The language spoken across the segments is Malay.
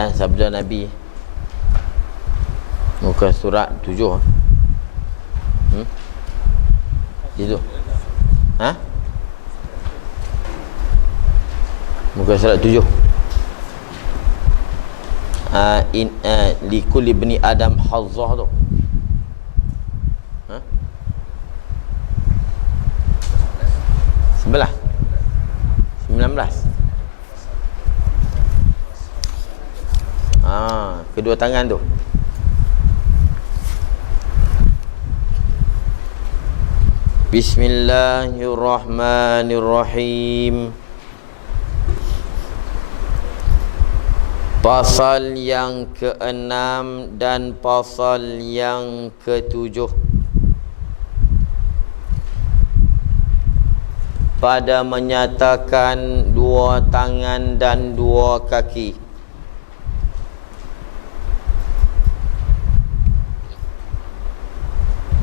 dan sabda Nabi. Muka surat 7. Itu. Ha? Muka surat 7. Likulli bani Adam hazzah tu. Ha? Sebelah 19. Kedua tangan tu. Bismillahirrahmanirrahim. Pasal yang ke-6 dan pasal yang ke-7 pada menyatakan dua tangan dan dua kaki.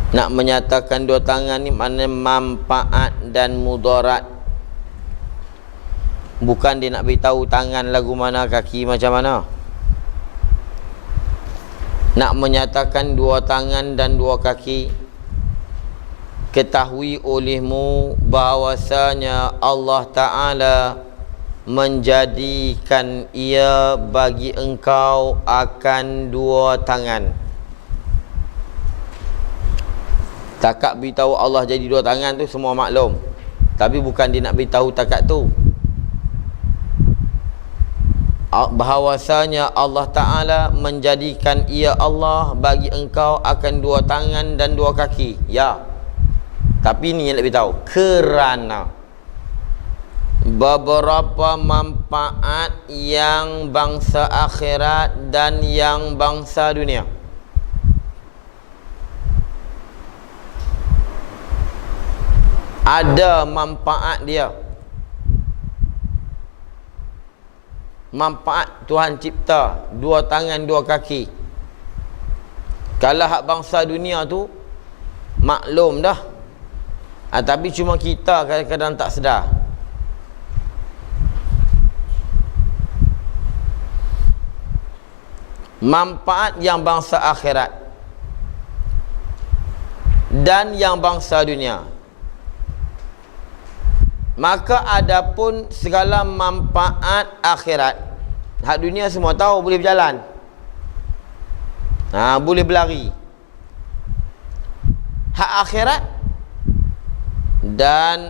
Nak menyatakan dua tangan ni maknanya manfaat dan mudarat. Bukan dia nak beritahu tangan lagu mana, kaki macam mana. Nak menyatakan dua tangan dan dua kaki, ketahui olehmu bahawasanya Allah Ta'ala menjadikan ia bagi engkau akan dua tangan. Takat beritahu Allah jadi dua tangan tu semua maklum. Tapi bukan dia nak beritahu takat tu. Bahawasanya Allah Ta'ala menjadikan ia Allah bagi engkau akan dua tangan dan dua kaki. Ya. Tapi ni yang nak beritahu. Kerana beberapa manfaat yang bangsa akhirat dan yang bangsa dunia. Ada manfaat dia. Manfaat Tuhan cipta dua tangan dua kaki. Kalau hak bangsa dunia tu maklum dah. Tapi cuma kita kadang-kadang tak sedar. Manfaat yang bangsa akhirat dan yang bangsa dunia. Maka adapun segala manfaat akhirat, hak dunia semua tahu boleh berjalan, boleh berlari. Hak akhirat dan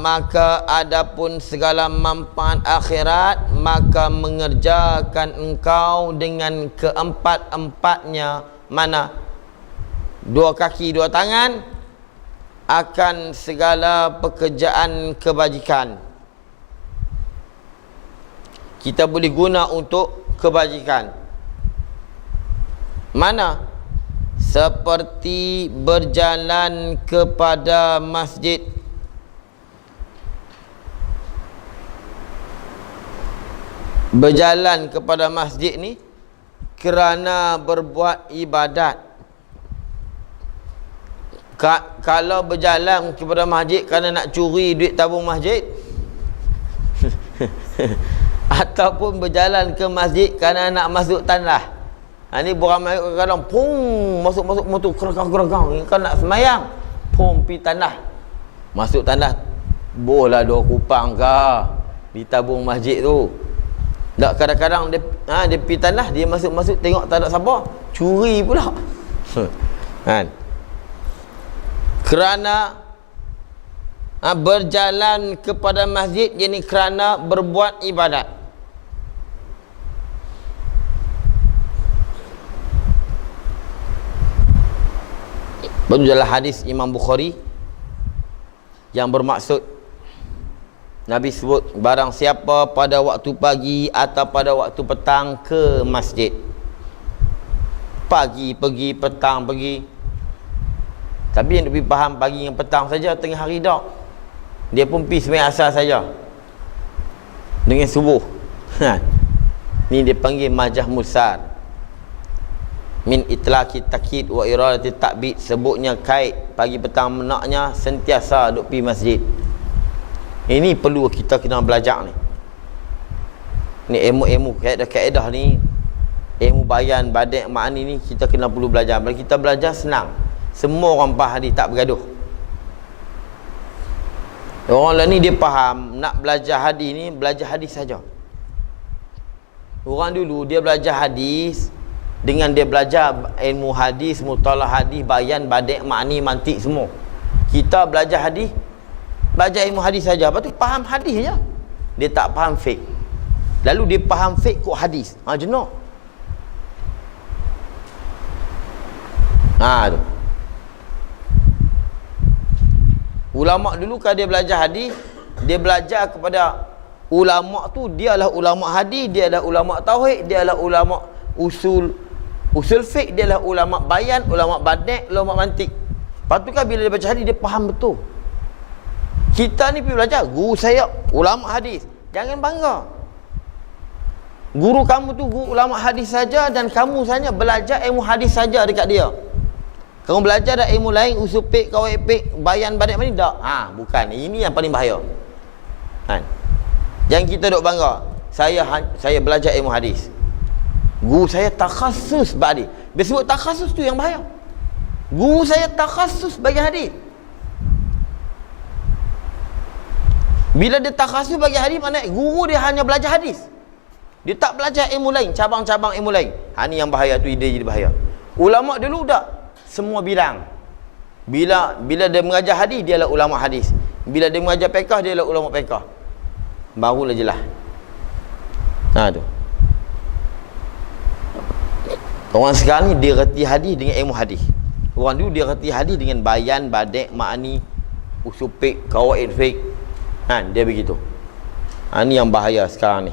maka adapun segala manfaat akhirat, maka mengerjakan engkau dengan keempat-empatnya, mana? Dua kaki, dua tangan, akan segala pekerjaan kebajikan. Kita boleh guna untuk kebajikan. Mana? Seperti berjalan kepada masjid. Berjalan kepada masjid ni kerana berbuat ibadat. Kalau berjalan kepada masjid kerana nak curi duit tabung masjid ataupun berjalan ke masjid kerana nak masuk tandas. Ni beramai kadang pung masuk motor kerang-kerang kan nak semayang, pung pi tandas. Masuk tandas bohlah 2 kupang ke di tabung masjid tu. Tak, kadang-kadang dia pi tandas, dia masuk tengok tak ada siapa, curi pula. Kan? Kerana berjalan kepada masjid, jadi kerana berbuat ibadat. Baru dalam hadis Imam Bukhari yang bermaksud Nabi sebut, barang siapa pada waktu pagi atau pada waktu petang ke masjid. Pagi pergi, petang pergi. Tapi yang lebih faham pagi dengan petang saja, tengah hari dak. Dia pun pergi sembahyang asar saja dengan subuh. Ni dia panggil majah musar. Min itlaqi takkid wa iradati ta'bid. Sebutnya kait pagi petang menaknya sentiasa duk pergi masjid. Ini perlu kita kena belajar ni. Ni ilmu-ilmu kaedah-kaedah ni, ilmu bayan, badek, ma'ani ni kita kena perlu belajar. Bila kita belajar senang. Semua orang faham hadis, tak bergaduh. Orang lain ni dia faham nak belajar hadis ni, belajar hadis saja. Orang dulu dia belajar hadis dengan dia belajar ilmu hadis, mutalah hadis, bayan, badek, ma'ani, mantik semua. Kita belajar hadis, belajar ilmu hadis saja. Lepas tu faham hadis je. Dia tak faham fiqh. Lalu dia faham fiqh kok hadis. Jenuh. Tu. Ulama dulu kalau dia belajar hadis, dia belajar kepada ulama tu, dia adalah ulama hadis, dia adalah ulama tauhid, dia adalah ulama usul fiqh, dia adalah ulama bayan, ulama badek, ulama mantik. Lepas tu kan bila dia baca hadis dia faham betul. Kita ni pergi belajar, guru saya ulama hadis. Jangan bangga. Guru kamu tu guru ulama hadis saja dan kamu saja belajar ilmu hadis saja dekat dia. Kamu belajar dah ilmu lain, usul fiqh, qawaid fiqh, bayan, badek mana tak? Bukan. Ini yang paling bahaya. Jangan kita duk bangga. Saya belajar ilmu hadis. Guru saya takhasus bagi hadis. Bila sebut takhasus tu yang bahaya. Guru saya takhasus bagi hadis. Bila dia takhasus bagi hadis, maknanya guru dia hanya belajar hadis. Dia tak belajar ilmu lain, cabang-cabang ilmu lain. Ni yang bahaya tu, ide jadi bahaya. Ulama dulu tak semua bilang. Bila dia mengajar hadis, dia adalah ulama hadis. Bila dia mengajar fiqh, dia adalah ulama fiqh. Barulah jelas. Tu. Orang sekarang ni dia reti hadis dengan ilmu hadis. Orang dulu dia reti hadis dengan bayan, badek, ma'ani, usul fiqh, qawaid fiqh. Dia begitu. Ni yang bahaya sekarang ni.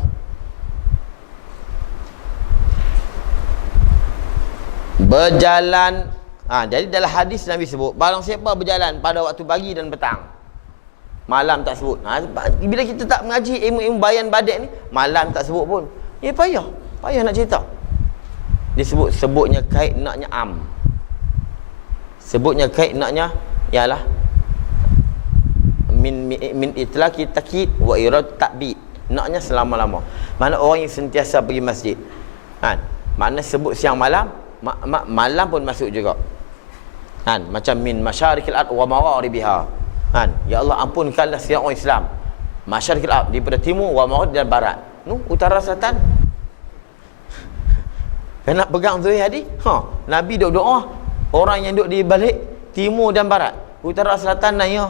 Berjalan. Jadi dalam hadis Nabi sebut, barang siapa berjalan pada waktu pagi dan petang, malam tak sebut. Bila kita tak mengaji ilmu-ilmu bayan badek ni, malam tak sebut pun. Payah nak cerita. Dia sebutnya kait naknya am. Sebutnya kait naknya ialah min itlaqi takid wa irad ta'bid. Naknya selama-lama. Mana orang yang sentiasa pergi masjid. Makna sebut siang malam, malam pun masuk juga. Macam min masyarikil ard wa magharibiha. Ya Allah ampunkanlah setiap orang Islam. Masyarikil ard daripada timur wa maghrib dan barat. Utara selatan. Nak pegang Zuhir hadis? Nabi duk doa, orang yang duk di balik timur dan barat, utara selatan naya.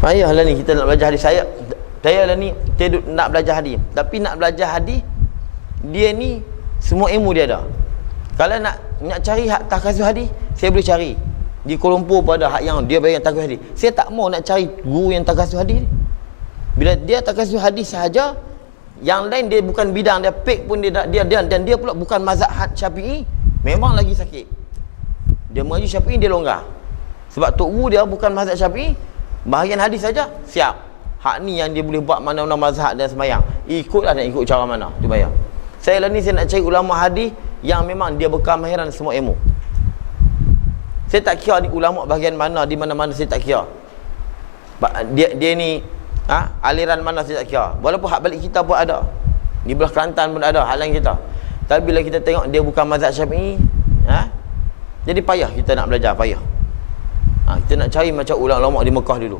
Payahlah ni kita nak belajar hadis. Saya lah ni kita nak belajar hadis. Tapi nak belajar hadis, dia ni semua ilmu dia ada. Kalau nak cari hak takhasus hadis, saya boleh cari. Di Kuala Lumpur pada hak yang dia bagi takhasus hadis. Saya tak mau nak cari guru yang takhasus hadis. Bila dia takhasus hadis sahaja, yang lain dia bukan bidang dia, fiqh pun dia dan dia pula bukan mazhab Syafi'i, memang lagi sakit. Dia mengaji Syafi'i dia longgar. Sebab tok guru dia bukan mazhab Syafi'i, bahagian hadis saja, siap. Hak ni yang dia boleh buat mana-mana mazhab dan sembahyang. Ikutlah dan ikut cara mana, tu bayar. Saya lah ni saya nak cari ulama hadis yang memang dia berkemahiran semua ilmu. Saya tak kira ni ulama bahagian mana, di mana-mana saya tak kira. Dia ni aliran mana saya tak kira. Walaupun hak balik kita pun ada. Di belah Kelantan pun ada hak lain kita. Tapi bila kita tengok dia bukan mazhab Syafi'i, jadi payah kita nak belajar, payah. Kita nak cari macam ulama-ulama di Mekah dulu.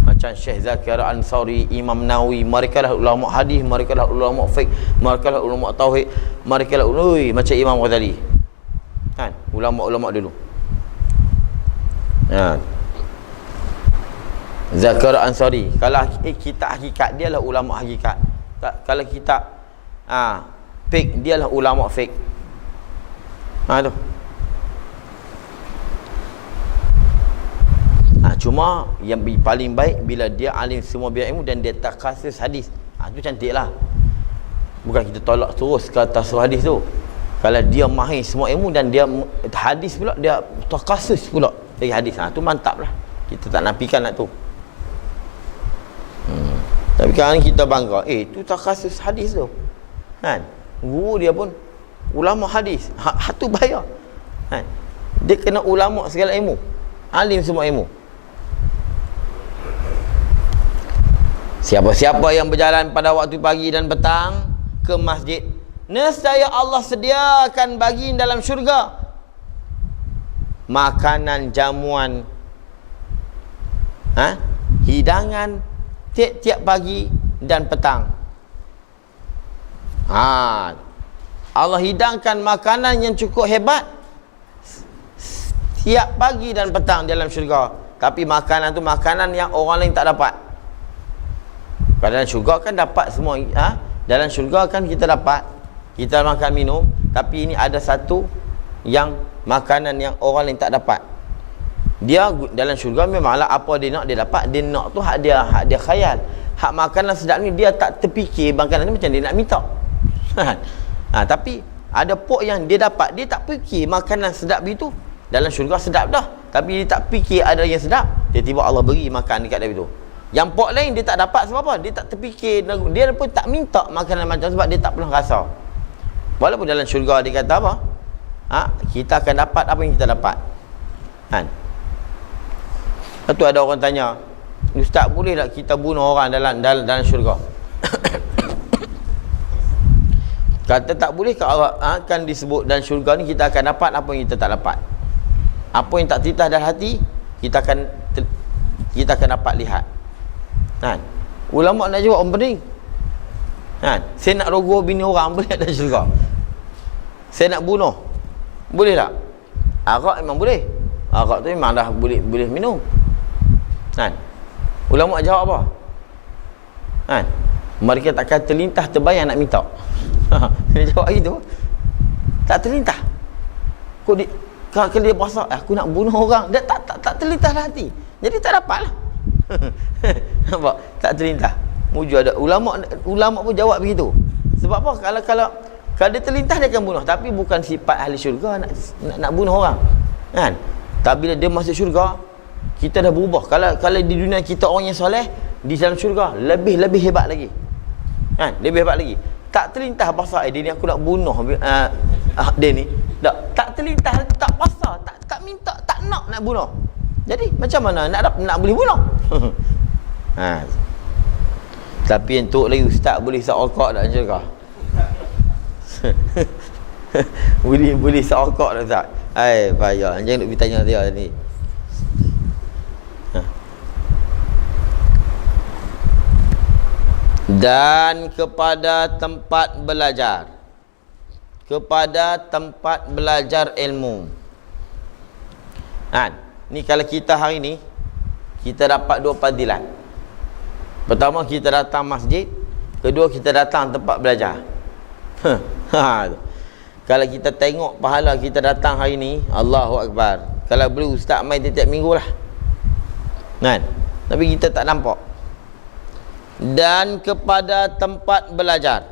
Macam Syekh Zakir Ansari, Imam Nawawi, mereka lah ulama hadis, mereka lah ulama fiqh, mereka lah ulama tauhid, mereka lah macam Imam Ghazali. Ulama-ulama dulu. Zakir Ansari, kalau kita hakikat dia lah ulama hakikat. Kalau kita fiqh dia lah ulama fiqh. Tu. Cuma yang paling baik bila dia alim semua bidang ilmu dan dia takhasus hadis. Tu cantik lah. Bukan kita tolak terus ke atas hadis tu. Kalau dia mahir semua ilmu dan dia hadis pula, dia takhasus pula dari hadis. Tu mantap lah. Kita tak nafikan nak tu. Tapi kadang kita bangga, tu takhasus hadis tu. Guru dia pun ulama hadis. Tu bahaya. Dia kena ulama segala ilmu. Alim semua ilmu. Siapa-siapa yang berjalan pada waktu pagi dan petang ke masjid, nescaya Allah sediakan bagi dalam syurga makanan, jamuan, hidangan tiap-tiap pagi dan petang. Allah hidangkan makanan yang cukup hebat tiap pagi dan petang dalam syurga. Tapi makanan tu makanan yang orang lain tak dapat. Dalam syurga kan dapat semua. Dalam syurga kan kita dapat, kita makan minum. Tapi ini ada satu yang makanan yang orang lain tak dapat. Dia dalam syurga memanglah apa dia nak dia dapat. Dia nak tu hak dia khayal. Hak makanan sedap ni dia tak terfikir makanan ni macam dia nak minta. Tapi ada pok yang dia dapat, dia tak fikir makanan sedap itu. Dalam syurga sedap dah, tapi dia tak fikir ada yang sedap. Tiba-tiba Allah beri makan dekat dia tu. Yang pok lain dia tak dapat sebab apa? Dia tak terfikir, dia pun tak minta makanan macam sebab dia tak pernah rasa. Walaupun dalam syurga dia kata apa? Kita akan dapat apa yang kita dapat. Lepas tu ada orang tanya, Ustaz, boleh tak kita bunuh orang dalam syurga? Kata tak boleh, kalau akan disebut dalam syurga ni kita akan dapat apa yang kita tak dapat. Apa yang tak titah dalam hati, kita akan dapat lihat. Ulama nak jawab orang pening. Saya nak rogoh bini orang, boleh tak dalam syurga? Saya nak bunuh, boleh tak? Arak memang boleh. Arak tu memang dah boleh minum. Ulama jawab apa? Mereka takkan terlintas terbayang nak minta. Dia jawab gitu. Tak terlintas. Kalau dia puasa, aku nak bunuh orang, dia tak terlintas dalam hati. Jadi tak dapatlah. Nampak? Tak terlintas. Mujur ada ulama pun jawab begitu. Sebab apa? Kalau dia terlintas dia akan bunuh, tapi bukan sifat ahli syurga nak bunuh orang. Tapi bila dia masuk syurga, kita dah berubah. Kalau di dunia kita orang yang soleh, di dalam syurga lebih hebat lagi. Lebih hebat lagi. Tak terlintas pasal dia ni aku nak bunuh dia ni. Tak terlintas, tak pasal, tak minta, tak nak bunuh. Jadi macam mana nak boleh bunuh? Tapi untuk lagi ustaz boleh seokok tak syurga? boleh seokok tak ustaz? Payah. Jangan nak bertanya dia ni. Dan kepada tempat belajar, ilmu. Ni kalau kita hari ni kita dapat dua fadilat. Pertama, kita datang masjid. Kedua, kita datang tempat belajar. Kalau kita tengok pahala kita datang hari ni, Allahu Akbar. Kalau boleh ustaz main tiap minggu lah. Tapi kita tak nampak. Dan kepada tempat belajar.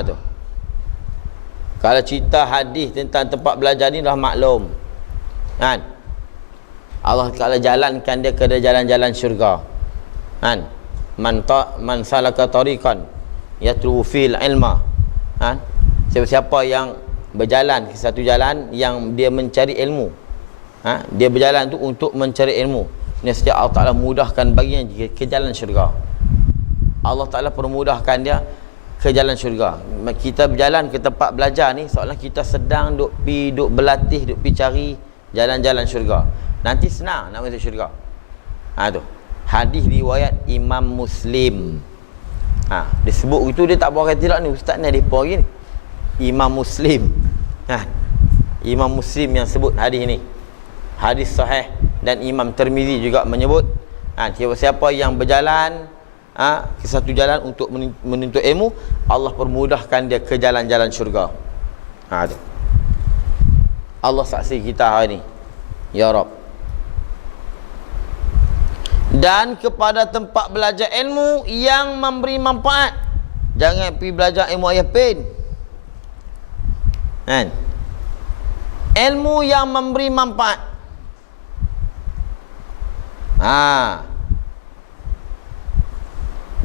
Tu. Kalau cerita hadis tentang tempat belajar ni dah maklum. Allah Taala jalankan dia ke jalan-jalan syurga. Man salaka tariqan yatlu fil ilma. Siapa-siapa yang berjalan ke satu jalan yang dia mencari ilmu. Dia berjalan tu untuk mencari ilmu. Nescaya Allah Ta'ala mudahkan baginya ke jalan syurga. Allah Ta'ala permudahkan dia ke jalan syurga. Kita berjalan ke tempat belajar ni seolah kita sedang duk berlatih, duk pi cari jalan-jalan syurga. Nanti senang nak masuk syurga. Tu. Hadis riwayat Imam Muslim. Disebut itu dia tak buat tidak ni ustaz ni ada apa lagi ni? Imam Muslim. Imam Muslim yang sebut hadis ni. Hadis sahih. Dan Imam Tirmizi juga menyebut siapa yang berjalan ke satu jalan untuk menuntut ilmu, Allah permudahkan dia ke jalan-jalan syurga. Allah saksi kita hari ni, ya Rabb. Dan kepada tempat belajar ilmu yang memberi manfaat. Jangan pergi belajar ilmu ayah pen. Ilmu yang memberi manfaat.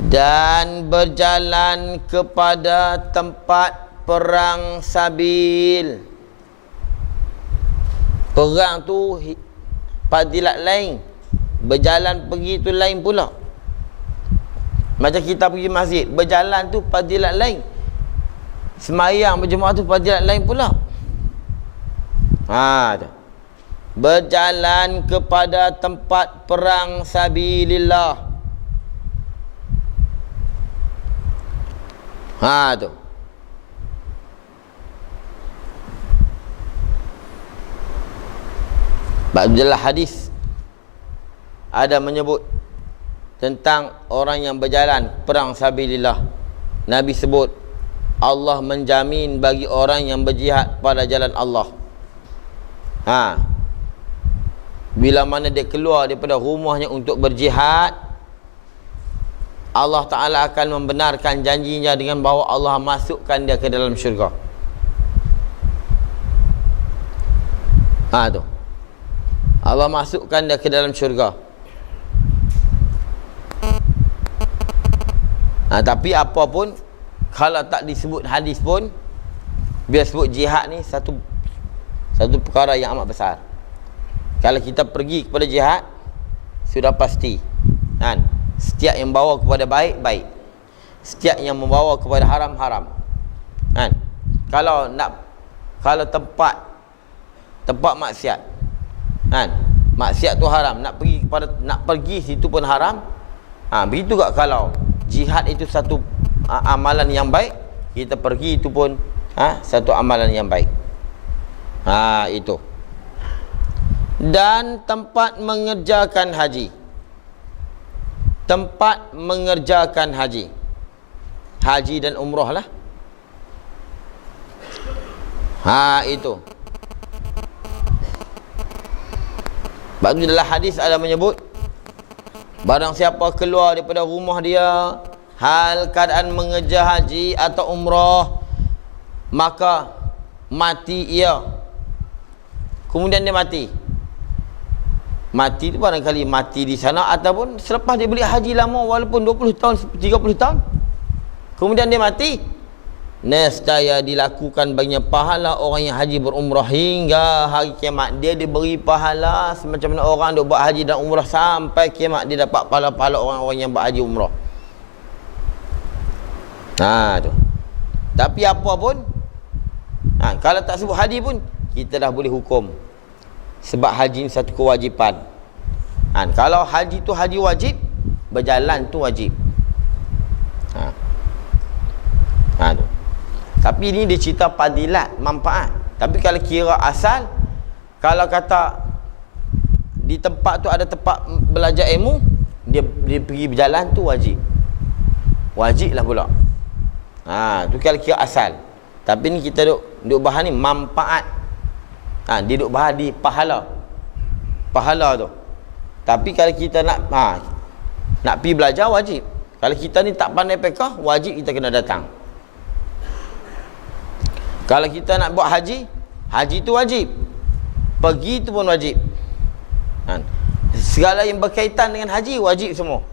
Dan berjalan kepada tempat perang sabil. Perang tu fadilat lain Berjalan pergi tu lain pula. Macam kita pergi masjid, berjalan tu fadilat lain. Semayang berjemaah tu fadilat lain pula. Tu. Berjalan kepada tempat perang sabilillah. Tu. Dalam hadis ada menyebut tentang orang yang berjalan perang sabilillah. Nabi sebut Allah menjamin bagi orang yang berjihad pada jalan Allah. Bila mana dia keluar daripada rumahnya untuk berjihad, Allah Ta'ala akan membenarkan janjinya dengan bahawa Allah masukkan dia ke dalam syurga. Tu. Allah masukkan dia ke dalam syurga. Tapi apa pun, kalau tak disebut hadis pun, biar sebut jihad ni satu perkara yang amat besar. Kalau kita pergi kepada jihad, sudah pasti kan, setiap yang bawa kepada baik, baik. Setiap yang membawa kepada haram, haram kan. Kalau tempat maksiat kan, maksiat tu haram, nak pergi situ pun haram. Begitu juga kalau jihad itu satu amalan yang baik, kita pergi itu pun satu amalan yang baik. Itu. Dan tempat mengerjakan haji. Tempat mengerjakan haji. Haji dan umrah lah. Itu. Sebab tu dalam hadis ada menyebut, barang siapa keluar daripada rumah dia hal keadaan mengerja haji atau umrah, maka mati ia, kemudian dia mati. Mati tu barangkali mati di sana, ataupun selepas dia beli haji lama, walaupun 20 tahun, 30 tahun, kemudian dia mati, nescaya dilakukan baginya pahala orang yang haji berumrah hingga hari kiamat. Dia diberi pahala semacam mana orang duk buat haji dan umrah sampai kiamat, dia dapat pahala-pahala orang-orang yang buat haji umrah. Tu. Tapi apa pun, kalau tak sebut haji pun, kita dah boleh hukum. Sebab haji ni satu kewajipan. Kalau haji tu haji wajib, berjalan tu wajib. Tu. Tapi ini dia cerita fadilat, manfaat. Tapi kalau kira asal, kalau kata di tempat tu ada tempat belajar ilmu, dia pergi berjalan tu wajib. Wajib lah pula. Tu kalau kira asal. Tapi ni kita duk bahas ni manfaat. Dia duk bahas di pahala. Pahala tu. Tapi kalau kita nak pergi belajar, wajib. Kalau kita ni tak pandai fiqh, wajib kita kena datang. Kalau kita nak buat haji, haji tu wajib. Pergi tu pun wajib. Segala yang berkaitan dengan haji, wajib semua.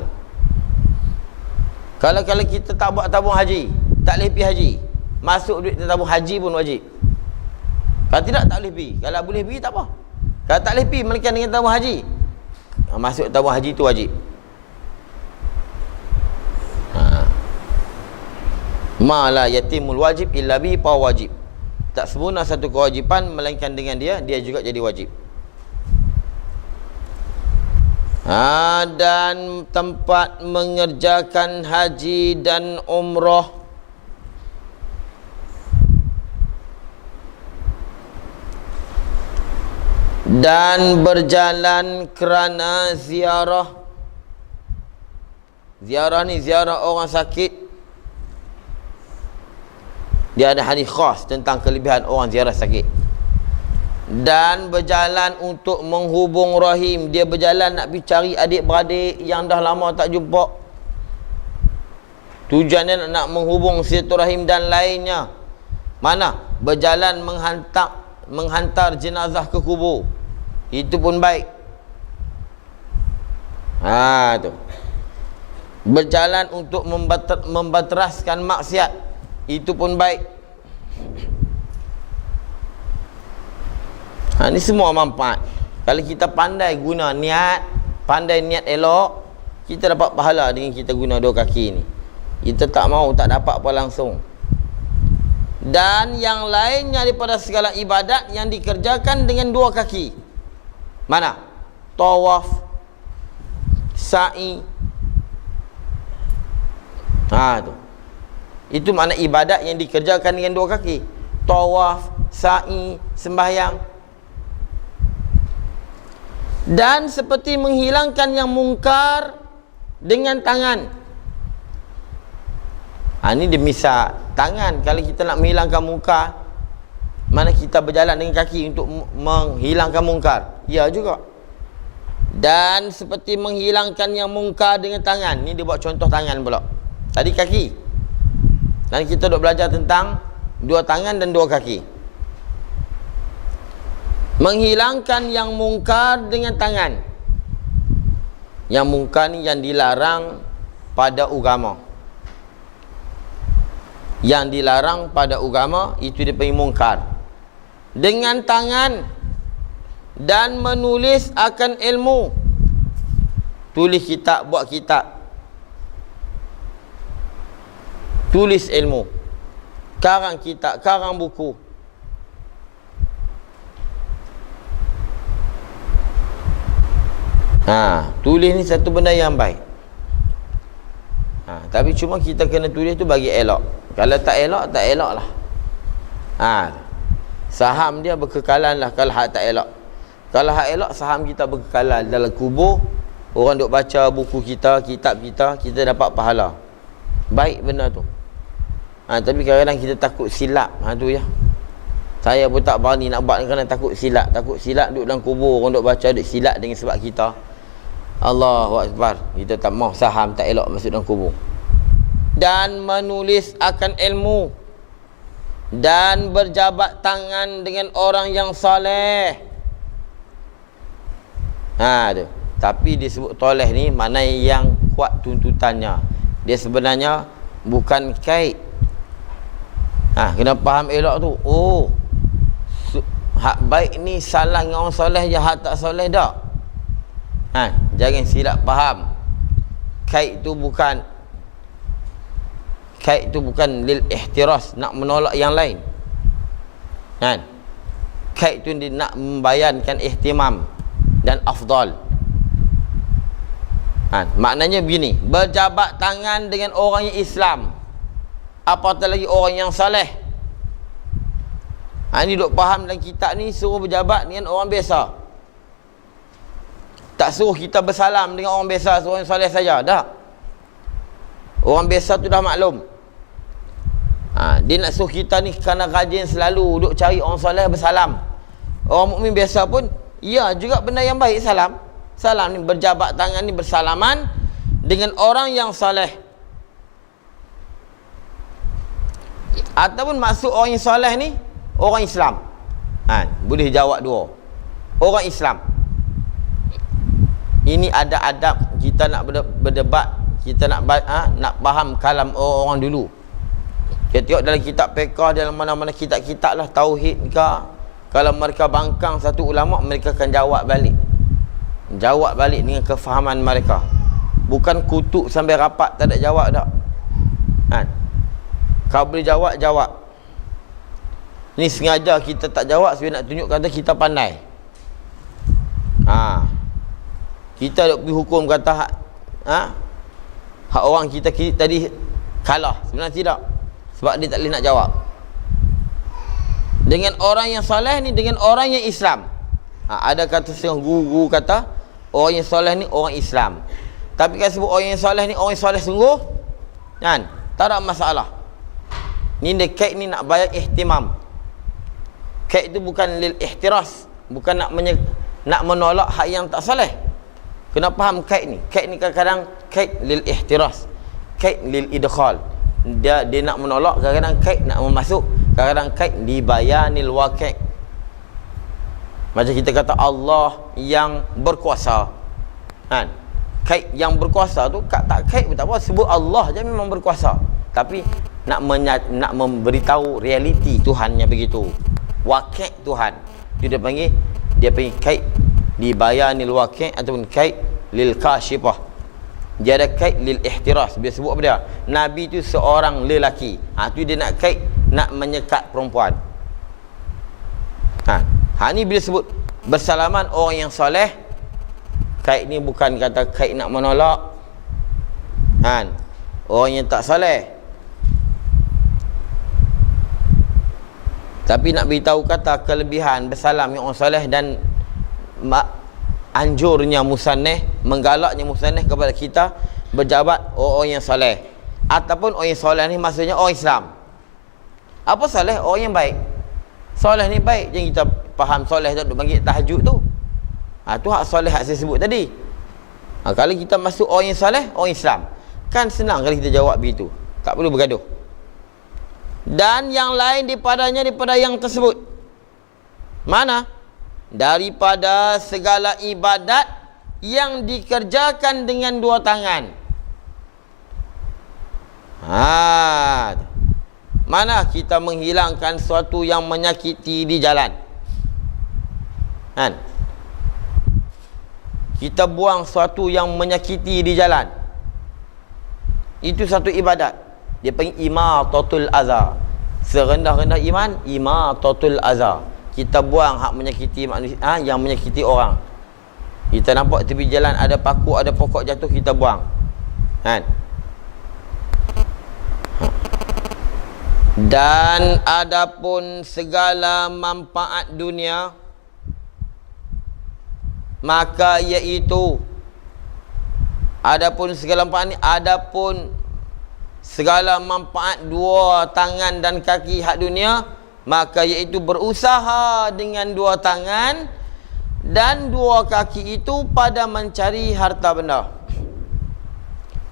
Tu. Kalau kita tak buat tabung haji, tak boleh pergi haji, masuk duit tabung haji pun wajib. Kalau tidak, tak boleh pergi. Kalau boleh pergi, tak apa. Kalau tak boleh pergi, melainkan dengan tabung haji, masuk tabung haji tu wajib. Ma la yatimul wajib illa bi fa wajib. Tak sempurna satu kewajipan melainkan dengan dia juga jadi wajib. Dan tempat mengerjakan haji dan umrah. Dan berjalan kerana ziarah. Ziarah ni ziarah orang sakit. Dia ada hadis khas tentang kelebihan orang ziarah sakit. Dan berjalan untuk menghubung rahim. Dia berjalan nak pergi cari adik-beradik yang dah lama tak jumpa. Tujuannya nak menghubung silaturahim dan lainnya. Mana? Berjalan menghantar jenazah ke kubur. Itu pun baik. Tu. Berjalan untuk membateraskan maksiat. Itu pun baik. Ini semua manfaat. Kalau kita pandai guna niat, pandai niat elok, kita dapat pahala dengan kita guna dua kaki ni. Kita tak mau, tak dapat apa langsung. Dan yang lainnya daripada segala ibadat yang dikerjakan dengan dua kaki. Mana? Tawaf, sa'i. Tu. Itu makna ibadat yang dikerjakan dengan dua kaki. Tawaf, sa'i, sembahyang. Dan seperti menghilangkan yang mungkar dengan tangan. Ini dia misal tangan. Kalau kita nak menghilangkan mungkar, mana kita berjalan dengan kaki untuk menghilangkan mungkar? Ya juga. Dan seperti menghilangkan yang mungkar dengan tangan. Ni dia buat contoh tangan pula. Tadi kaki. Dan kita duk belajar tentang dua tangan dan dua kaki. Menghilangkan yang mungkar dengan tangan. Yang mungkar ni yang dilarang pada agama. Yang dilarang pada agama itu dia panggil mungkar. Dengan tangan. Dan menulis akan ilmu. Tulis kitab, buat kitab. Tulis ilmu. Karang kitab, karang buku. Tulis ni satu benda yang baik. Tapi cuma kita kena tulis tu bagi elok. Kalau tak elok, tak elok lah. Saham dia berkekalan lah kalau hak tak elok. Kalau hak elok, saham kita berkekalan dalam kubur. Orang duk baca buku kita, kitab kita, kita dapat pahala. Baik benda tu. Tapi kadang-kadang kita takut silap. Tu ya. Saya pun tak berani nak buat kerana takut silap. Takut silap duduk dalam kubur, orang duk baca, duk silap dengan sebab kita. Allahu Akbar. Kita tak mau saham tak elok masuk dalam kubur. Dan menulis akan ilmu. Dan berjabat tangan dengan orang yang soleh. Tu. Tapi disebut toleh ni mana yang kuat tuntutannya. Dia sebenarnya bukan kait. Kena faham elok tu. Hak baik ni salah dengan orang soleh je, hak tak soleh tak. Jangan silap faham. Kait tu bukan lil ihtiras, nak menolak yang lain. Kait tu dia nak membayankan ihtimam dan afdal. Maknanya begini, berjabat tangan dengan orang yang Islam, apatah lagi orang yang saleh. Ini duk faham dalam kitab ni suruh berjabat dengan orang biasa. Tak suruh kita bersalam dengan orang biasa, suruh orang saleh saja. Tak. Orang biasa tu dah maklum. Dia nak suruh kita ni kerana rajin selalu duk cari orang saleh bersalam. Orang mukmin biasa pun, ya juga benda yang baik salam. Salam ni, berjabat tangan ni, bersalaman dengan orang yang saleh. Ataupun maksud orang yang saleh ni orang Islam. Boleh jawab dua. Orang Islam. Ini ada adab kita nak berdebat, kita nak faham kalam orang dulu. Kita tengok dalam kitab fiqh, dalam mana-mana kitab-kitab lah, tauhid ke, kalau mereka bangkang satu ulama, mereka akan jawab balik. Jawab balik dengan kefahaman mereka. Bukan kutuk sampai rapat tak ada jawab tak. Kau boleh jawab, jawab. Ni sengaja kita tak jawab sebab nak tunjuk kata kita pandai. Kita duk pergi hukum kata hak orang kita tadi kalah. Sebenarnya tidak. Sebab dia tak boleh nak jawab. Dengan orang yang soleh ni, dengan orang yang Islam. Ada kata setengah guru kata orang yang soleh ni orang Islam. Tapi kalau sebut orang yang soleh ni orang yang soleh sungguh, kan? Tak ada masalah. Ni dia kait ni nak bayar ihtimam. Kait itu bukan lil ihtiras, bukan nak menolak hak yang tak soleh. Kena faham kait ni. Kait ni kadang-kadang kait lil ihtiras, kait lil idkhal. Dia nak menolak, kadang-kadang kait nak memasuk, kadang-kadang kait libayanil waqi'. Macam kita kata Allah yang berkuasa. Kait yang berkuasa tu tak kait pun tak apa, sebut Allah je memang berkuasa. Tapi nak memberitahu realiti Tuhannya begitu. Waqi' Tuhan. Dia panggil kait Di bayanil waqi' ataupun kait lil kashifah. Dia ada kait lil ihtiras. Dia sebut apa dia? Nabi tu seorang lelaki. Tu dia nak kait, nak menyekat perempuan. Ni bila sebut bersalaman orang yang soleh, kait ni bukan kata kait nak menolak. Orang yang tak soleh. Tapi nak beritahu kata kelebihan bersalam yang orang soleh dan anjurnya musanneh, menggalaknya musanneh kepada kita berjabat orang yang soleh. Ataupun orang yang soleh ni maksudnya orang Islam. Apa soleh? Orang yang baik. Soleh ni baik. Jangan kita faham soleh tu duk panggil tahajud tu. Tu hak soleh hak saya sebut tadi. Kalau kita masuk orang yang soleh, orang Islam, kan senang kalau kita jawab begitu. Tak perlu bergaduh. Dan yang lain daripada yang tersebut. Mana? Daripada segala ibadat yang dikerjakan dengan dua tangan. Mana kita menghilangkan sesuatu yang menyakiti di jalan. Kita buang sesuatu yang menyakiti di jalan. Itu satu ibadat. Dia panggil imatatul azza. Serendah-rendah iman, imatatul azza. Kita buang hak menyakiti manusia, yang menyakiti orang. Kita nampak tepi jalan ada paku, ada pokok jatuh, kita buang. Dan adapun segala manfaat dunia, maka iaitu adapun segala manfaat ni, adapun segala manfaat dua tangan dan kaki hak dunia, maka iaitu berusaha dengan dua tangan dan dua kaki itu pada mencari harta benda.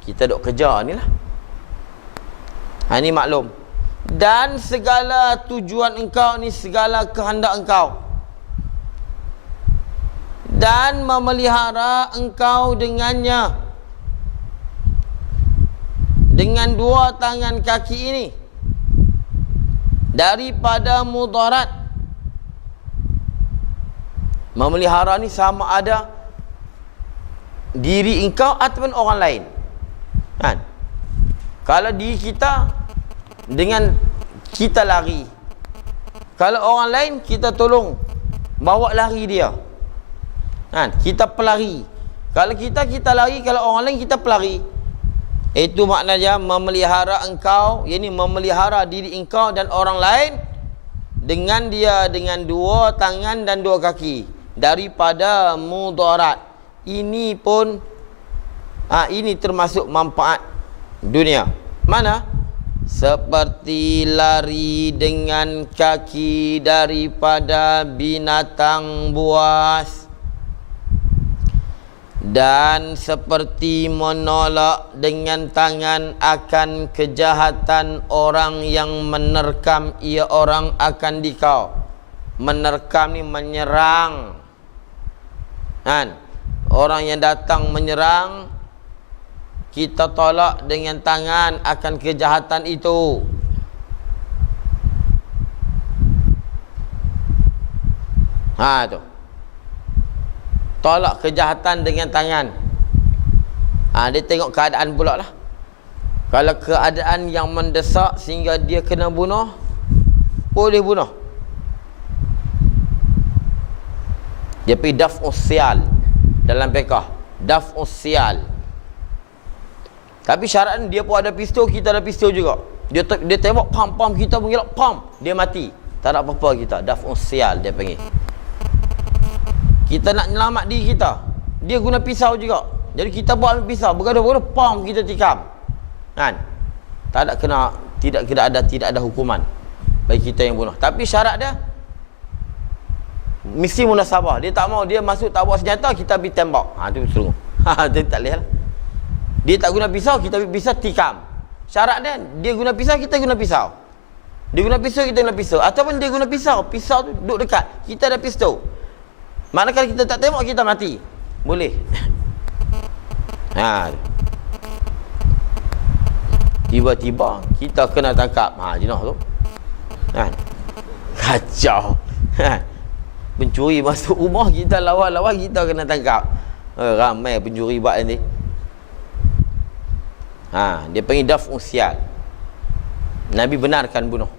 Kita duk kerja ni lah. Ini maklum. Dan segala tujuan engkau ni, segala kehendak engkau, dan memelihara engkau dengannya, dengan dua tangan kaki ini, daripada mudarat. Memelihara ni sama ada diri engkau ataupun orang lain. Kalau diri kita, dengan kita lari. Kalau orang lain, kita tolong bawa lari dia. Kita pelari. Kalau kita lari, kalau orang lain kita pelari. Itu maknanya memelihara engkau, yakni memelihara diri engkau dan orang lain dengan dua tangan dan dua kaki daripada mudarat. Ini pun ini termasuk manfaat dunia. Mana? Seperti lari dengan kaki daripada binatang buas, dan seperti menolak dengan tangan akan kejahatan orang yang menerkam ia orang akan dikau. Menerkam ni menyerang. Orang yang datang menyerang, kita tolak dengan tangan akan kejahatan itu. Tu. Tolak kejahatan dengan tangan. Dia tengok keadaan pula lah. Kalau keadaan yang mendesak sehingga dia kena bunuh, boleh bunuh. Dia pergi daf'us sial dalam fiqh. Daf'us sial. Tapi syarat dia pun ada pistol, kita ada pistol juga. Dia tembak pam, kita pun gelak pam, dia mati. Tak ada apa-apa kita. Daf'us sial dia panggil. Kita nak menyelamat diri kita, dia guna pisau juga. Jadi kita buat ambil pisau, bergaduh-gaduh, pam, kita tikam. Tak ada hukuman bagi kita yang bunuh. Tapi syarat dia mesti munasabah. Dia tak mau, dia masuk tak bawa senjata, kita pergi tembak. Itu seru. Dia tak boleh lah. Dia tak guna pisau, kita pisau tikam. Syarat dia guna pisau, kita guna pisau. Dia guna pisau, kita guna pisau. Ataupun dia guna pisau, pisau tu duduk dekat, kita ada pistol. Manakala kita tak tembak, kita mati. Boleh. Tiba-tiba kita kena tangkap. Jinah tu. Kacau. Pencuri masuk rumah kita, lawan-lawan kita kena tangkap. Ramai pencuri buat ni. Dia panggil daf'u sial. Nabi benarkan bunuh.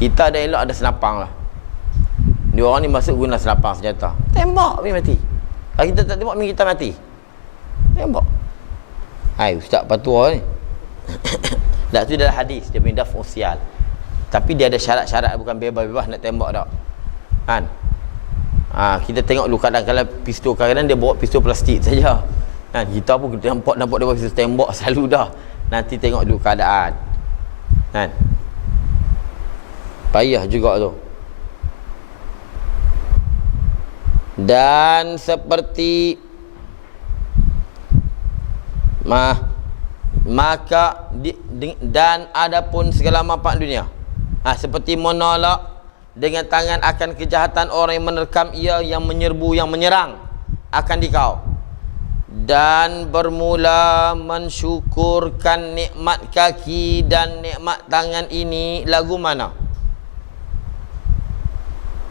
Kita ada elok ada senapang lah. Dia orang ni masuk guna senapang senjata. Tembak pergi mati. Kalau kita tak tembak, kita mati. Tembak. Hai, ustaz patua ni. Tak, tu dalam hadis. Dia panggil daf'u sial. Tapi dia ada syarat-syarat, bukan bebas-bebas nak tembak tak. Kan? Kita tengok dulu kadang-kadang pistol, kadang-kadang dia bawa pistol plastik saja. Kan? Kita pun nampak dia bawa pistol tembak selalu dah. Nanti tengok dulu keadaan. Kan? Payah juga tu. Dan seperti maka dan adapun segala manfaat dunia, seperti menolak dengan tangan akan kejahatan orang yang menerkam ia, yang menyerbu, yang menyerang akan dikau, dan bermula mensyukurkan nikmat kaki dan nikmat tangan ini. Lagu mana?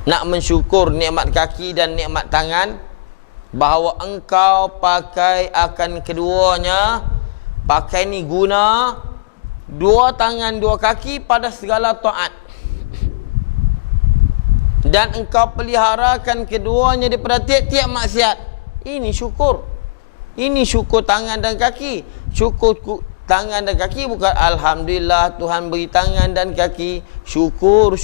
Nak mensyukur nikmat kaki dan nikmat tangan, bahawa engkau pakai akan keduanya. Pakai ni guna dua tangan dua kaki pada segala taat, dan engkau peliharakan keduanya daripada tiap-tiap maksiat. Ini syukur. Ini syukur tangan dan kaki. Syukur tangan dan kaki bukan alhamdulillah Tuhan beri tangan dan kaki. Syukur.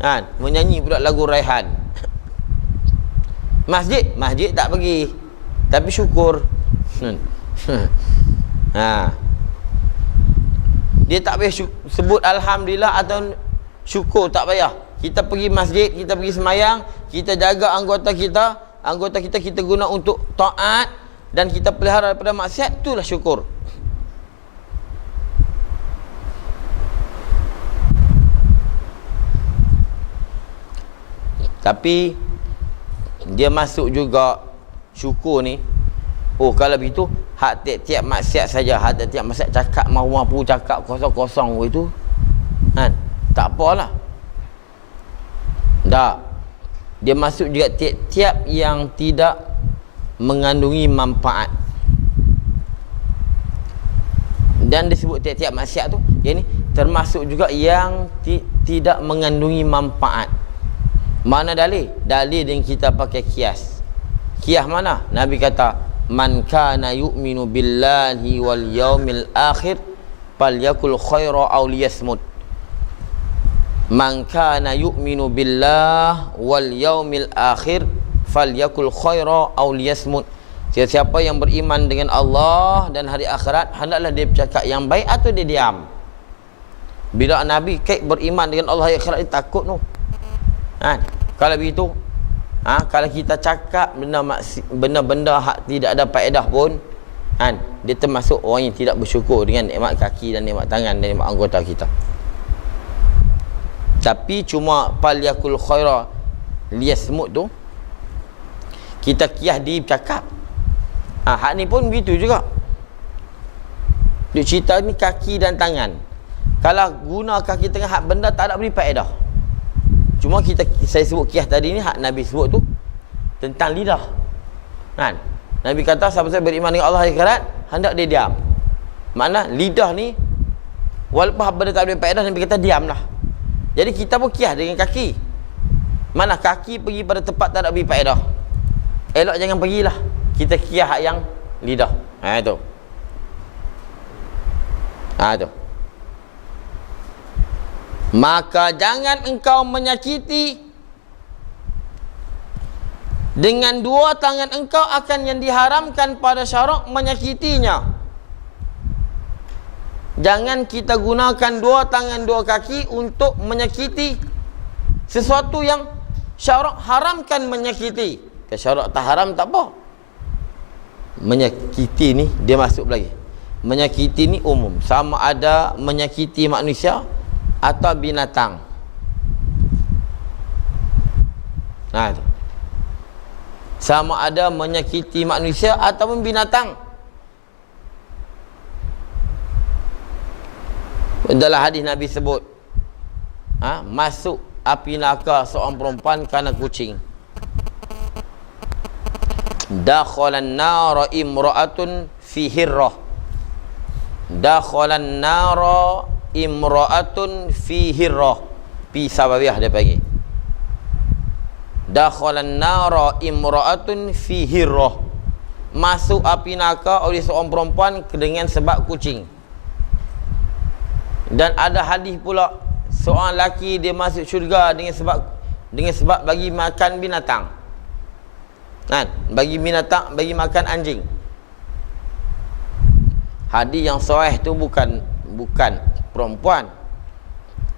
Kan? Menyanyi pula lagu Raihan. Masjid tak pergi, tapi syukur. Dia tak payah sebut alhamdulillah atau syukur, tak payah. Kita pergi masjid, kita pergi semayang, kita jaga anggota kita kita guna untuk taat, dan kita pelihara daripada maksiat, itulah syukur. Tapi dia masuk juga syukur ni. Kalau begitu hak tiap-tiap maksiat saja, hak tiap-tiap maksiat cakap mampu cakap kosong-kosong itu, kan? Tak apalah. Tak. Dia masuk juga tiap-tiap yang tidak mengandungi manfaat. Dan disebut tiap-tiap maksiat tu, yang ni termasuk juga yang tidak mengandungi manfaat. Mana dalil? Dalil yang kita pakai kias. Kias mana? Nabi kata, man kana yu'minu billahi wal yaumil akhir falyakul khaira aw liyasmut. Man kana yu'minu billah wal yaumil akhir falyakul khaira aw liyasmut. Siapa yang beriman dengan Allah dan hari akhirat, hendaklah dia bercakap yang baik atau dia diam. Bila Nabi beriman dengan Allah hari akhirat, dia takut tu. Kalau begitu, kalau kita cakap benda-benda hak tidak ada faedah pun, dia termasuk orang yang tidak bersyukur dengan nikmat kaki dan nikmat tangan dan nikmat anggota kita. Tapi cuma falyakul khaira liyasmut tu, kita kiyah di bercakap. Hak ni pun begitu juga. Dia cerita ni kaki dan tangan. Kalau guna kaki tengah hak benda tak ada beri faedah. Cuma saya sebut kiyah tadi ni, hak Nabi sebut tu tentang lidah. Kan? Nabi kata siapa saya beriman dengan Allah hari akhirat, hendak dia diam. Makna lidah ni walaupun benda tak ada faedah, Nabi kata diamlah. Jadi kita pun kiyah dengan kaki. Mana kaki pergi pada tempat tak ada beri faedah, elok jangan pergilah. Kita kiyah hak yang lidah. Itu. Itu. Maka jangan engkau menyakiti dengan dua tangan engkau akan yang diharamkan pada syarak menyakitinya. Jangan kita gunakan dua tangan dua kaki untuk menyakiti sesuatu yang syarak haramkan menyakiti. Ke syarak tak haram tak apa. Menyakiti ni dia masuk lagi. Menyakiti ni umum, sama ada menyakiti manusia atau binatang. Sama ada menyakiti manusia ataupun binatang. Dalam hadis Nabi sebut, masuk api neraka seorang perempuan kerana kucing. Dakhalan nara imra'atun fi hirrah. Dakhalan nara imra'atun fi hirrah. Fi sababiyah dia panggil. Dakhalan nara imra'atun fi hirrah. Masuk api neraka oleh seorang perempuan dengan sebab kucing. Dan ada hadis pula seorang lelaki dia masuk syurga dengan sebab bagi makan binatang. Kan? Bagi binatang, bagi makan anjing. Hadis yang sahih tu bukan perempuan.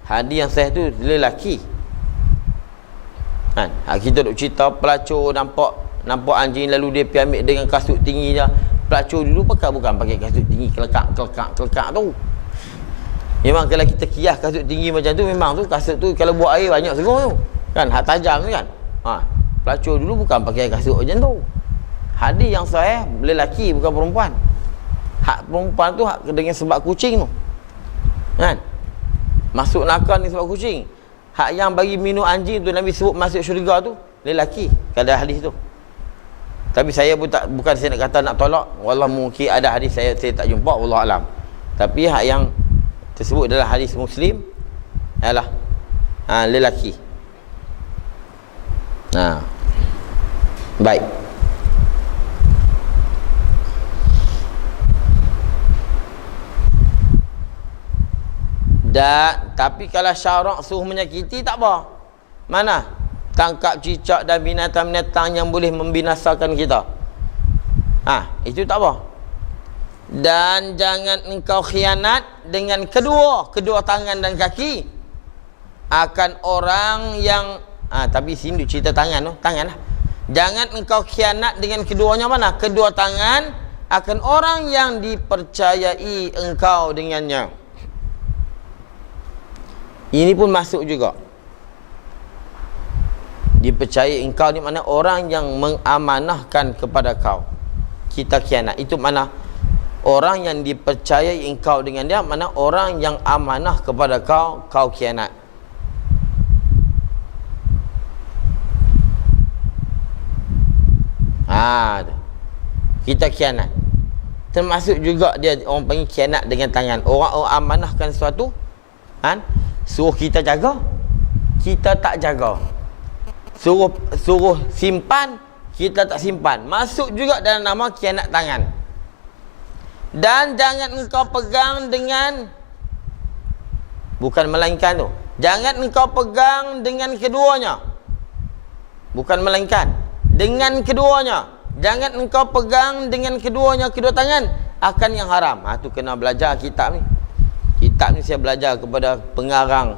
Hadis yang sahih tu lelaki. Kan? Kita duk cerita pelacur nampak anjing lalu dia pergi ambil dengan kasut tinggi je. Pelacur dulu bukan pakai kasut tinggi kelekak tu. Memang kalau kita kiyas kasut tinggi macam tu, memang tu kasut tu kalau buat air banyak segur tu. Kan? Hak tajam tu kan. Pelacur dulu bukan pakai kasut macam tu. Hadis yang sahih lelaki bukan perempuan. Hak perempuan tu hak dengan sebab kucing tu. Kan? Masuk neraka ni sebab kucing. Hak yang bagi minum anjing tu Nabi sebut masuk syurga tu lelaki. Kada hadis tu. Tapi saya pun bukan saya nak kata nak tolak. Wallah mungkin ada hadis saya tak jumpa, wallah alam. Tapi hak yang tersebut dalam hadis Muslim ialah lelaki. Baik. Tapi kalau syarak suruh menyakiti tak apa. Mana? Tangkap cicak dan binatang-binatang yang boleh membinasakan kita. Itu tak apa. Dan jangan engkau khianat dengan kedua tangan dan kaki akan orang yang tapi sini cerita tangan lah. Jangan engkau khianat dengan keduanya mana? Kedua tangan akan orang yang dipercayai engkau dengannya. Ini pun masuk juga. Dipercayai engkau ni mana orang yang mengamanahkan kepada kau. Kita khianat. Itu mana? Orang yang dipercayai engkau dengan dia, mana orang yang amanah kepada kau, kau khianat. Kita khianat. Termasuk juga dia orang panggil khianat dengan tangan. Orang amanahkan sesuatu, suruh kita jaga, kita tak jaga. Suruh simpan, kita tak simpan. Masuk juga dalam nama khianat tangan. Dan jangan engkau pegang dengan, bukan melainkan tu, jangan engkau pegang dengan keduanya. Bukan melainkan dengan keduanya. Jangan engkau pegang dengan keduanya, kedua tangan akan yang haram. Tu kena belajar kitab ni. Kitab ni saya belajar kepada pengarang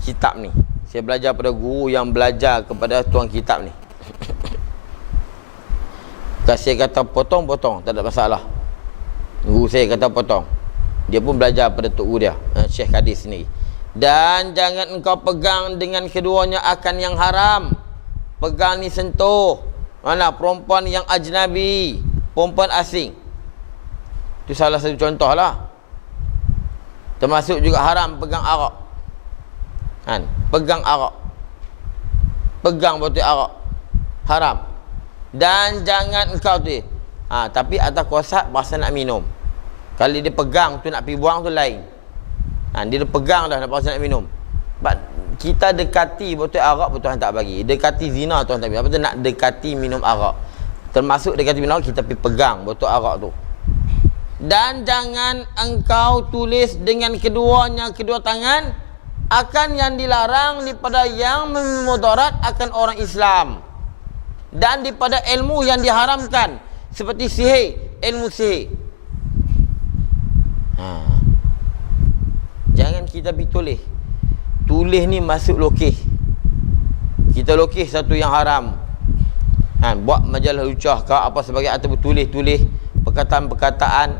kitab ni. Saya belajar pada guru yang belajar kepada tuan kitab ni. Saya kata potong, tak ada masalah. Guru saya kata potong. Dia pun belajar pada tok guru dia, Syekh Hadis sendiri. Dan jangan engkau pegang dengan keduanya akan yang haram. Pegang ni sentuh. Mana? Perempuan yang ajnabi, perempuan asing. Itu salah satu contoh lah. Termasuk juga haram pegang arak. Pegang arak. Pegang botol arak. Haram. Dan jangan engkau tu. Tapi atas kuasa pasal nak minum. Kalau dia pegang tu nak pergi buang tu lain. Dia pegang dah nak pasal nak minum. Kita dekati botol arak pun Tuhan tak bagi. Dekati zina Tuhan tak bagi. Apa tu nak dekati minum arak. Termasuk dekati minum arak, kita pergi pegang botol arak tu. Dan jangan engkau tulis dengan keduanya, kedua tangan akan yang dilarang daripada yang memudarat akan orang Islam. Dan daripada ilmu yang diharamkan seperti sihir, ilmu sihir. Jangan kita pergi tulis. Tulis ni masuk lokih. Kita lokih satu yang haram. Buat majalah lucah ke apa sebagai, atau tulis-tulis perkataan-perkataan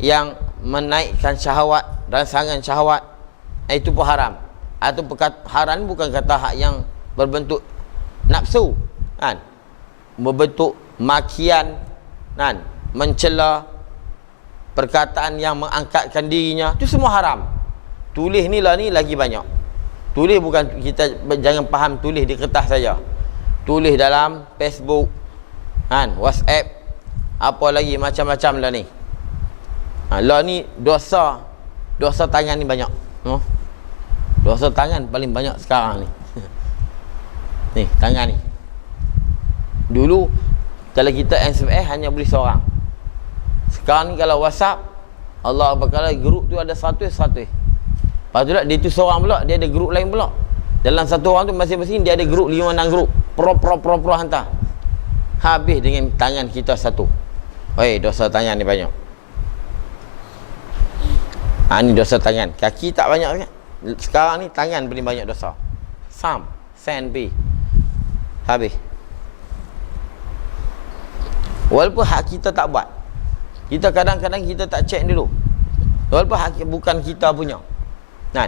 yang menaikkan syahwat, rangsangan syahwat. Itu pun haram. Atau haram bukan kata hak yang berbentuk nafsu, berbentuk makian, mencela, perkataan yang mengangkatkan dirinya, itu semua haram. Tulis ni lah ni lagi banyak. Tulis bukan, kita jangan faham tulis di kertas saja. Tulis dalam Facebook, kan, WhatsApp, apa lagi macam-macam lah ni. Lah ni dosa tangan ni banyak. Dosa tangan paling banyak sekarang ni. Ni tangan ni. Dulu kalau kita SMS hanya boleh seorang. Sekarang ni kalau WhatsApp, Allah berkala grup tu ada 100. Lepas tu lah, dia tu seorang pula, dia ada grup lain pula. Dalam satu orang tu masing-masing dia ada grup 5-6 grup. Pro hantar. Habis dengan tangan kita satu. Oi, dosa tangan ni banyak. Ni dosa tangan. Kaki tak banyak kan? Sekarang ni tangan paling banyak dosa. Sen, pi. Habis. Walaupun hak kita tak buat. Kita kadang-kadang kita tak cek dulu. Walaupun hak bukan kita punya. Kan?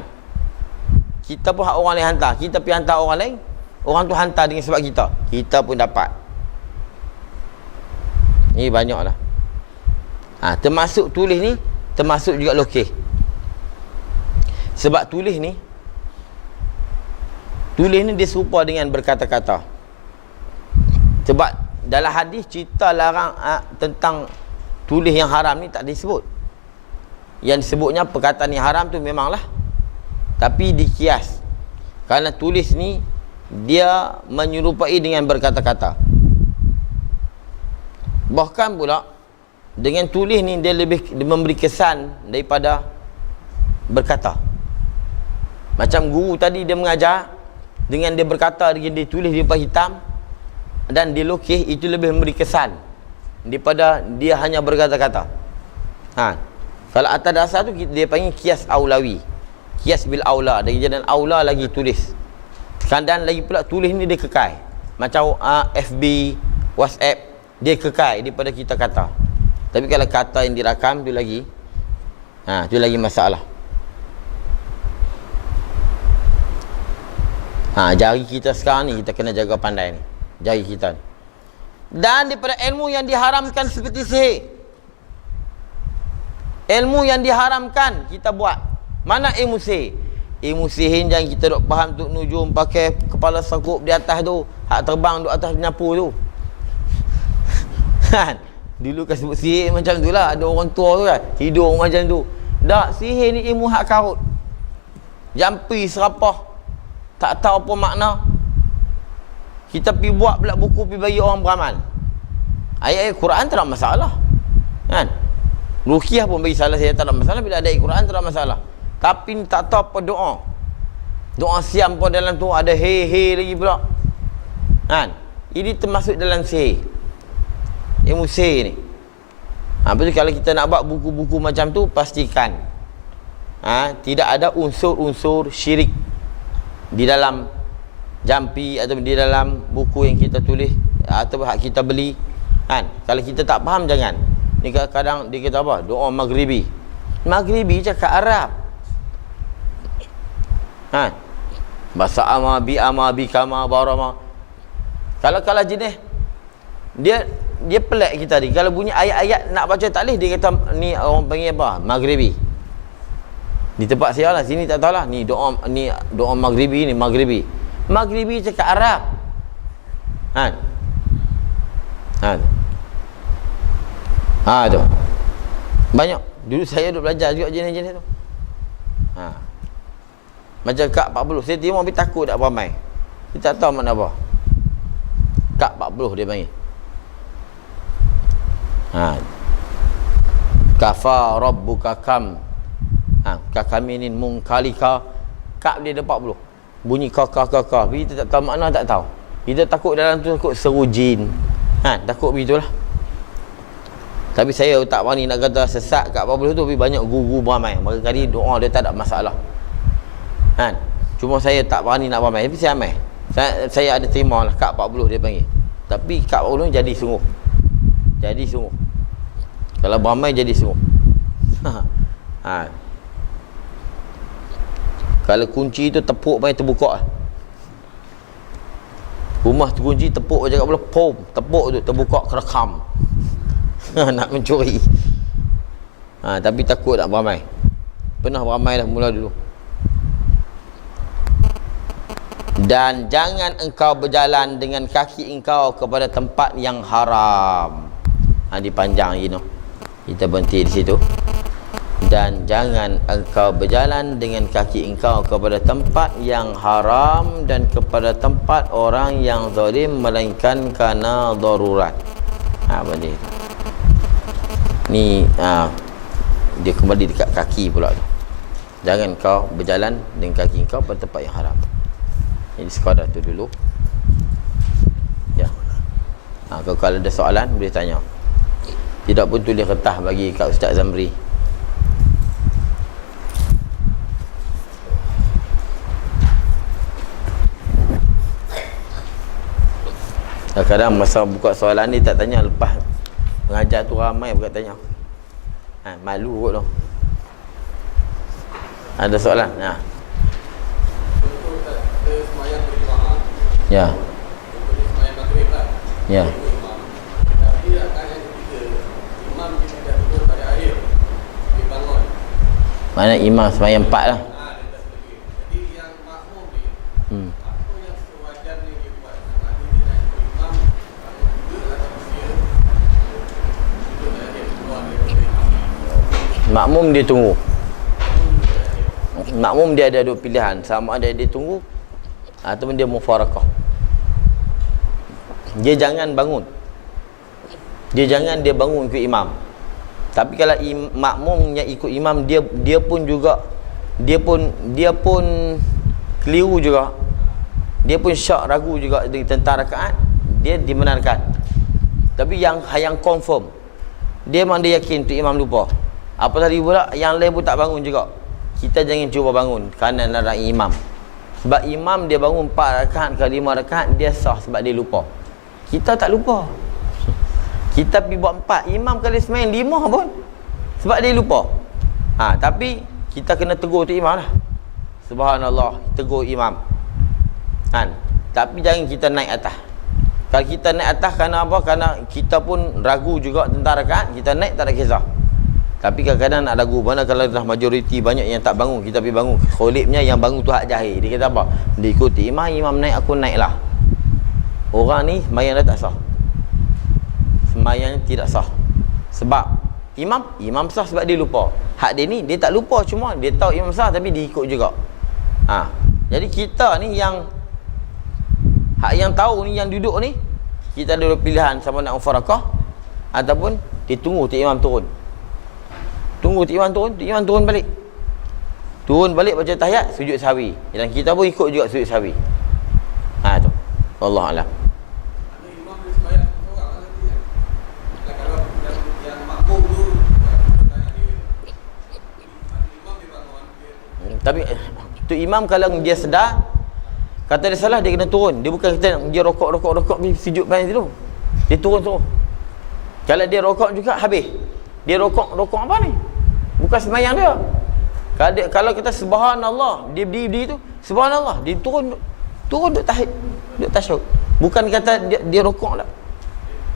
Kita pun hak orang lain hantar. Kita pergi hantar orang lain, orang tu hantar dengan sebab kita. Kita pun dapat. Ni banyaklah. Termasuk tulis ni, termasuk juga lokeh. Sebab tulis ni dia serupa dengan berkata-kata. Sebab dalam hadis cerita larang tentang tulis yang haram ni tak disebut. Yang disebutnya perkataan yang haram tu memanglah, tapi dikias. Kerana tulis ni dia menyerupai dengan berkata-kata. Bahkan pula dengan tulis ni dia lebih memberi kesan daripada berkata. Macam guru tadi dia mengajar, dengan dia berkata, dengan dia tulis di depan hitam dan dia lokeh, itu lebih memberi kesan daripada dia hanya berkata-kata. Kalau atas dasar tu dia panggil kias aulawi, kias bil aula, dan aula lagi tulis. Dan lagi pula tulis ni dia kekal. Macam FB, WhatsApp, dia kekal daripada kita kata. Tapi kalau kata yang dirakam tu lagi masalah. Jari kita sekarang ni kita kena jaga pandai ni. Jari kita ni. Dan daripada ilmu yang diharamkan seperti sihir. Ilmu yang diharamkan kita buat. Mana ilmu sihir? Ilmu sihir jangan kita duk faham tuk nujum pakai kepala sangkup di atas tu, hak terbang duk atas penyapu tu. Kan? Dulu kan sebut sihir macam tu lah. Ada orang tua tu kan, hidung macam tu. Tak, sihir ni ilmu hak karut. Jampi serapah, tak tahu apa makna. Kita pergi buat pula buku, pergi bagi orang beramal. Ayat-ayat Quran tak ada masalah, kan? Ruqyah pun bagi salah saya tak ada masalah. Bila ada ayat Quran tak ada masalah. Tapi tak tahu apa doa. Doa siam pun dalam tu ada he lagi pula, kan? Ini termasuk dalam sihir. Ilmu sihir ni. Betul, kalau kita nak buat buku-buku macam tu, pastikan tidak ada unsur-unsur syirik di dalam jampi atau di dalam buku yang kita tulis atau hak kita beli, kan? Kalau kita tak faham jangan. Ni kadang dia kata apa? Doa maghribi. Maghribi cakap Arab. Bahasa ama bi kama barama. Kalau jenis dia pelik kita ni. Kalau bunyi ayat-ayat nak baca taklih, dia kata ni orang panggil apa? Maghribi. Di tempat saya lah, sini tak tahulah. Ni doa maghribi ni, maghribi. Maghribi cakap Arab. Tu. Banyak. Dulu saya duk belajar juga jenis-jenis tu. Macam Kak 40. Saya tengok tapi takut tak beramai. Kita tak tahu makna apa. Kak 40 dia panggil. Kafa rabbuka kam. Kakaminin mungkalika. Kak dia ada 40. Bunyi kakak. Kita tak tahu makna, tak tahu. Kita takut dalam tu takut seru jin. Takut begitulah. Tapi saya tak berani nak kata sesat kat 40 tu, tapi banyak guru beramai. Maka kali doa dia tak ada masalah. Cuma saya tak berani nak beramai. Tapi saya amai. Saya ada terima lah Kak 40 dia panggil. Tapi Kak 40 ni jadi sungguh. Jadi sungguh. Kalau beramai jadi sungguh. Kalau kunci tu tepuk main terbuka. Rumah tu kunci tepuk je kat belah, pom, tepuk tu terbuka kerekam. Nak mencuri. Tapi takut nak beramai. Pernah beramai dah mula dulu. Dan jangan engkau berjalan dengan kaki engkau kepada tempat yang haram. Dipanjang lagi noh. Kita berhenti di situ. Dan jangan engkau berjalan dengan kaki engkau kepada tempat yang haram dan kepada tempat orang yang zalim melainkan kerana darurat. Benda itu. Ni dia kembali dekat kaki pula tu. Jangan kau berjalan dengan kaki kau pada tempat yang haram. Jadi sekadar tu dulu. Ya. Kalau ada soalan boleh tanya. Tidak pun tulis kertas bagi kat Ustaz Zamri. Kadang-kadang masa buka soalan ni tak tanya, lepas mengajar tu ramai bukan tanya. Malu kot tu. Ada soalan? Ya. Ya. Mana imam sembahyang 4 lah. Makmum dia tunggu. Makmum dia ada dua pilihan, sama ada dia tunggu ataupun dia mufarakah. Dia jangan bangun. Dia bangun ikut imam. Tapi kalau makmum yang ikut imam, dia pun keliru juga. Dia pun syak ragu juga tentang rakaat, dia dibenarkan. Tapi yang confirm, dia memang dia yakin tu imam lupa. Apa tadi pula yang lain pun tak bangun juga. Kita jangan cuba bangun kerana nak imam. Sebab imam dia bangun 4 rakaat ke 5 rakaat, dia sah sebab dia lupa. Kita tak lupa. Kita pergi buat 4, imam kali semain 5 pun sebab dia lupa. Tapi kita kena tegur tu imam lah. Subhanallah, tegur imam. Tapi jangan kita naik atas. Kalau kita naik atas kerana apa? Kerana kita pun ragu juga tentang rakaat, kita naik tak ada kisah. Tapi kadang-kadang nak ragu. Mana kalau dah majoriti banyak yang tak bangun, kita pergi bangun. Kholibnya yang bangun tu hak jahil. Dia kata apa? Dia ikuti imam naik, aku naik lah. Orang ni sembahyang dah tak sah. Sembahyang tidak sah. Sebab imam sah sebab dia lupa. Hak dia ni dia tak lupa, cuma dia tahu imam sah tapi dia ikut juga. Jadi kita ni yang hak yang tahu ni, yang duduk ni, kita ada dua pilihan, sama nak mufarakah ataupun dia tunggu tu imam turun. Tunggu tu imam turun balik. Turun balik baca tahiyat, sujud sahwi. Dan kita pun ikut juga sujud sahwi. Tu. Wallahu a'lam. Tapi tu imam kalau dia sedar, kata dia salah, dia kena turun. Dia bukan kata dia rokok sujud baik dulu. Dia turun. Kalau dia rokok juga habis. Dia rokok apa ni? Bukan sembahyang dia. Kalau kita subhanallah, dia berdiri tu subhanallah, dia turun duk tahid, duk tasyahud. Bukan kata dia rokok tak.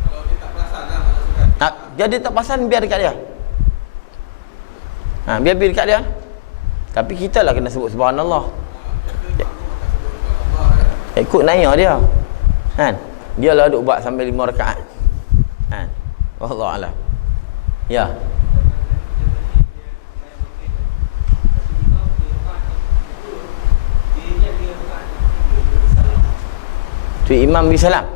Kalau dia tak perasan lah maksudkan. Dia tak perasan, biar dekat dia. Biar dekat dia. Tapi kita lah kena sebut subhanallah. Ikut naya dia. Dia lah duk buat sampai 5 rakaat. Wallahu a'lam. Ya. Tu imam beri salam.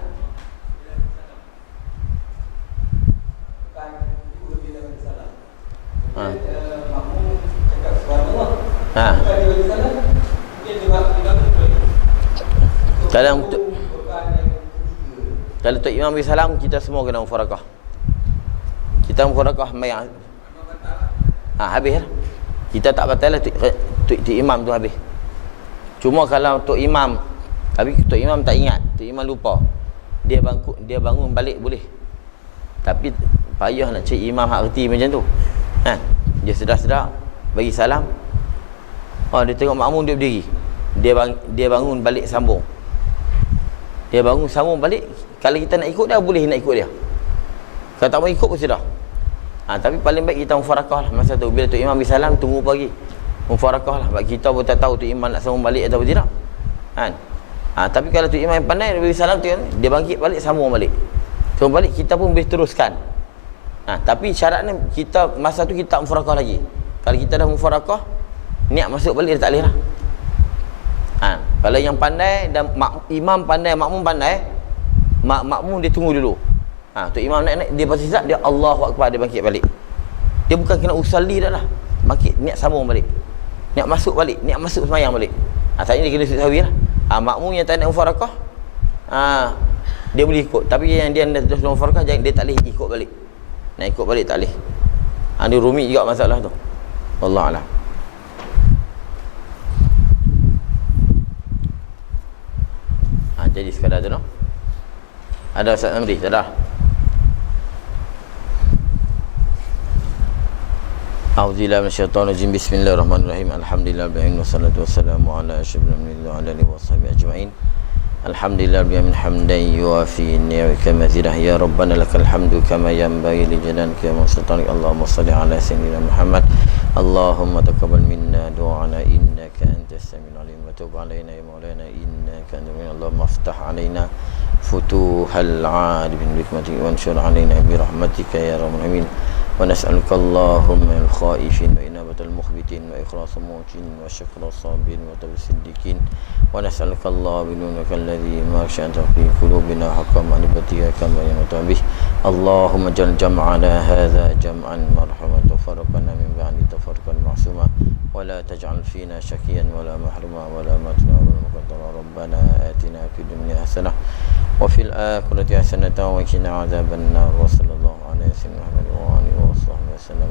Kalau tu imam beri salam, kita semua kena mufarakah. Kita mufarakah sembahyang. Habis lah. Kita tak batal lah tu imam tu habis. Cuma kalau tu imam, tapi tu imam tak ingat, tu imam lupa, dia bangun balik boleh. Tapi payah nak cari imam hak reti macam tu. Dia sedar-sedar bagi salam. Dia tengok makmum dia berdiri. Dia bangun balik sambung. Dia bangun sambung balik. Kalau kita nak ikut dia, boleh nak ikut dia. Kalau tak mau ikut pun sudah. Tapi paling baik kita mufarakah lah masa tu. Bila tu imam bagi salam, tunggu pagi. Mufarakah lah. Sebab kita pun tak tahu tu imam nak sambung balik atau tidak. Tapi kalau tu imam yang pandai, dia beri salam tu, dia bangkit balik, sambung balik. Turun balik, kita pun boleh teruskan. Tapi syaratnya kita masa tu kita tak mufarakah lagi. Kalau kita dah mufarakah, niat masuk balik dia tak boleh lah. Kalau yang pandai dan imam pandai, makmum pandai, makmum dia tunggu dulu. Tu imam naik dia pasti dia Allahu Akbar, dia bangkit balik. Dia bukan kena usalli dah lah. Bangkit, niat sambung balik. Niat masuk balik, niat masuk semayang balik. Tadi dia kena sahwi lah. Makmum yang tak nak mufarakah, dia boleh ikut. Tapi yang dia terus mufarakah, dia tak boleh ikut balik. Nak ikut balik tak boleh. Dia rumit juga masalah tu. Wallahu a'lam. Jadi sekadar tu no. Ada Ustaz Amri, tak ada? A'udzubillahi minasyaitonirrajim. Bismillahirrahmanirrahim. Alhamdulillah wassalatu wassalamu ala asyrafil anbiya'i wa ala alihi washabihi ajma'in. Alhamdulillah bihamdihi hamdan yuwafi ni'maka mazidah. Ya Rabbana lakal hamdu kama yanbaghi li jalalika wa sultanik. Allahumma shalli ala sayyidina Muhammad. Allahumma taqabbal minna du'ana innaka antas samiul alim wa tub alaina ya maulana innaka antal mu'min. Allahumma iftah alaina futuhal 'arifin bi hikmatika wa anshur alaina bi rahmatika ya arhamar rahimin. Wa nas'aluka Allahumma al-khaifin wa inabatal mukhbitin wa ikhlasa mu'tin wa syukra sabirin wa tawsiddiqin. Wa nas'aluka Allah binunaka alladhi ma sya'anta fi qulubina haqqan ma'rifatika kama yanfa'u bih. Allahumma jal jam'ana hadha jam'an marhaman tafarraqana min ba'di tafarruqan ma'suma wa la taj'al fina syaqiyan wa la mahruma wa la matna wa la muqaddara. Rabbana atina fid dunya hasanah wa fil akhirati hasanatan wa qina adzaban nar. Wa sallallahu ala sayyidina Muhammad wa alihi wa sahbihi wasallam.